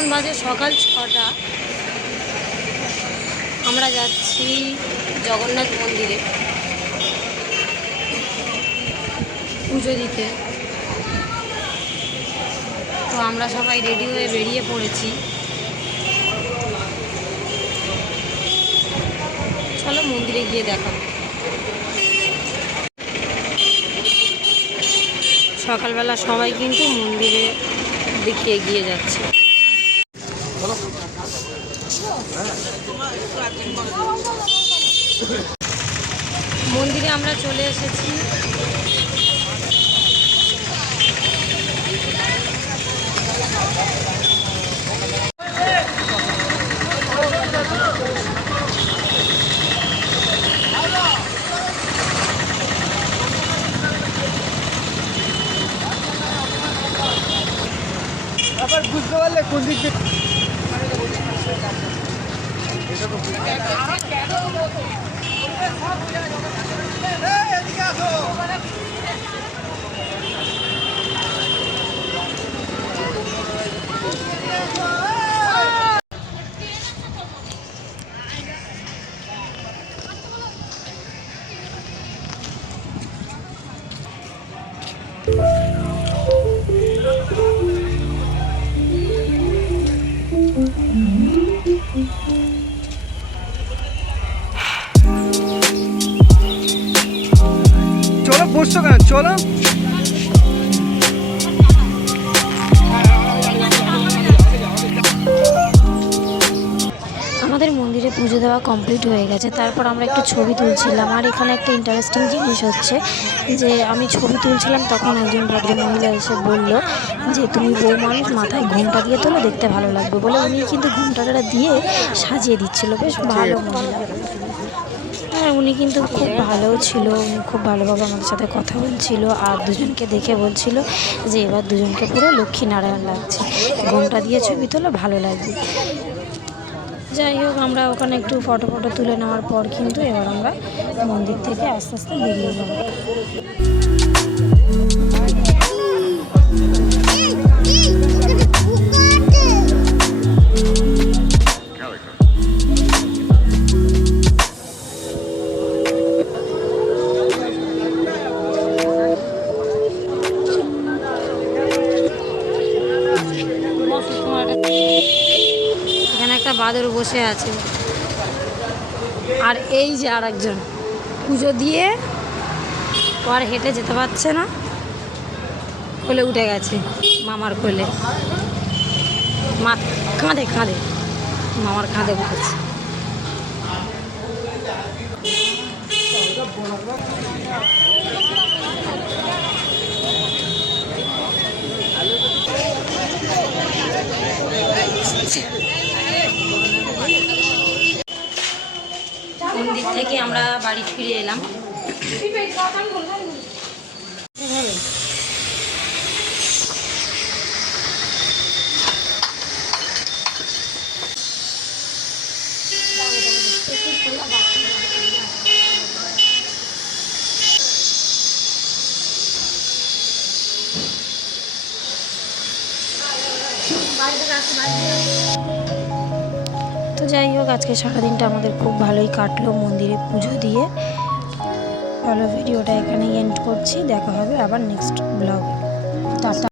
এখন বাজে সকাল 6টা। আমরা যাচ্ছি জগন্নাথ মন্দিরে পুজো দিতে। তো আমরা সবাই রেডি হয়ে বেরিয়ে পড়েছি। চলো মন্দিরে গিয়ে দেখা। সকালবেলা সবাই কিন্তু মন্দিরে দিকে এগিয়ে যাচ্ছে। মন্দিরে আমরা চলে এসেছি। বুঝতে পারলে কোন দিক থেকে চলো বসছো কেন? চলো আমাদের মন্দিরে পুজো দেওয়া কমপ্লিট হয়ে গেছে। তারপর আমরা একটু ছবি তুলছিলাম। আর এখানে একটা ইন্টারেস্টিং জিনিস হচ্ছে যে আমি ছবি তুলছিলাম, তখন একজন ভদ্রমহিলা এসে বলল যে তুমি বউ মানুষ, মাথায় ঘোমটা দিয়ে তোলো, দেখতে ভালো লাগবে বলে উনি কিন্তু ঘোমটাটা দিয়ে সাজিয়ে দিচ্ছিল। বেশ ভালো মহিলা। হ্যাঁ, উনি কিন্তু খুব ভালোও ছিল। উনি খুব ভালোভাবে আমাদের সাথে কথা বলছিল আর দুজনকে দেখে বলছিল যে এবার দুজনকে পুরো লক্ষ্মীনারায়ণ লাগছে, ঘোমটা দিয়ে ছবি তোলো, ভালো লাগবে। যাই হোক, আমরা ওখানে একটু ফটো তুলে নেওয়ার পর কিন্তু এবার আমরা মন্দির থেকে আস্তে আস্তে বেরিয়ে যাব। এখানে একটা বাদর বসে আছে। আর এই যে আর একজন পুজো দিয়ে আর হেঁটে যেতে পারছে না, কোলে উঠে গেছে, মামার কোলে। কাঁধে মামার কাঁধে উঠেছে। মন্দির থেকে আমরা বাড়ি ফিরে এলাম। তো যাই হোক, আজকে সারাদিনটা আমাদের খুব ভালোই কাটলো মন্দিরে পুজো দিয়ে। ভালো ভিডিওটা এখানেই এন্ড করছি। দেখা হবে আবার নেক্সট ব্লগে। টাটা।